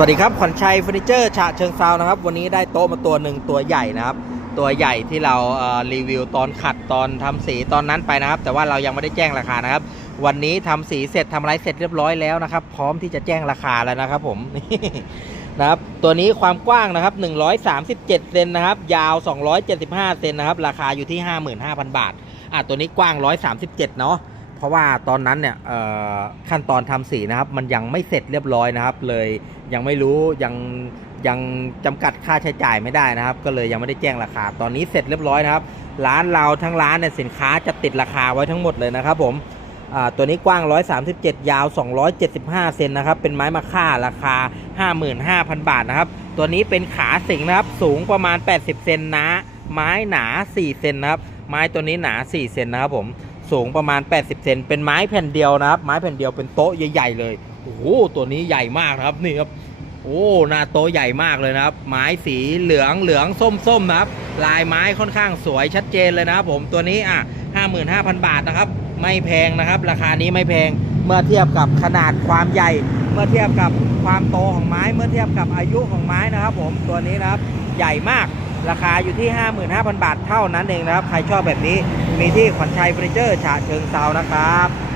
สวัสดีครับขวัญชัยเฟอร์นิเจอร์ฉะเชิงเซานะครับ วันนี้ได้โต๊ะมาตัวหนึ่งตัวใหญ่นะครับ ตัวใหญ่ที่เรารีวิวตอนขัดตอนทำสีตอนนั้นไปนะครับ แต่ว่าเรายังไม่ได้แจ้งราคานะครับ วันนี้ทำสีเสร็จทำอะไรเสร็จเรียบร้อยแล้วนะครับ พร้อมที่จะแจ้งราคาแล้วนะครับ ผมนะครับตัวนี้ความกว้างนะครับ 137 เซนนะครับ ยาว 275 เซนนะครับ ราคาอยู่ที่ 55,000 บาทอะตัวนี้กว้าง 137 เนาะ เพราะว่าตอนนั้นเนี่ยขั้นตอนทำสีนะครับมันยังไม่เสร็จเรียบร้อยนะครับ เลยยังไม่รู้ยังยังจำกัดค่าใช้จ่ายไม่ได้นะครับ ก็เลยยังไม่ได้แจ้งราคา ตอนนี้เสร็จเรียบร้อยนะครับ ร้านเราทั้งร้านเนี่ยสินค้าจะติดราคาไว้ทั้งหมดเลยนะครับผมตัวนี้กว้าง 137 ยาว 275 เซนนะครับ เป็นไม้มะค่าราคา 55,000 บาทนะครับ ตัวนี้เป็นขาสิงนะครับ สูงประมาณ 80 เซนนะ ไม้หนา 4 เซนนะครับ ไม้ตัวนี้หนา 4 เซนนะครับผม สูงประมาณ 80 เซนเป็นไม้แผ่นเดียวนะครับ ไม้แผ่นเดียวเป็นโต๊ะใหญ่ๆเลยโอ้โหตัวนี้ใหญ่มากนะครับนี่ครับโอ้หน้าโต๊ะใหญ่มากเลยนะครับ ไม้สีเหลืองเหลืองส้มส้มนะครับ ลายไม้ค่อนข้างสวยชัดเจนเลยนะครับผมตัวนี้อะ55,000 บาทนะครับ ไม่แพงนะครับ ราคานี้ไม่แพงเมื่อเทียบกับขนาดความใหญ่ เมื่อเทียบกับความโตของไม้ เมื่อเทียบกับอายุของไม้นะครับ ผมตัวนี้นะครับใหญ่มากราคาอยู่ที่ 55,000 บาทเท่านั้นเองนะครับ ใครชอบแบบนี้ มีที่ขวัญชัยเฟอร์นิเจอร์ฉะเชิงเซานะครับ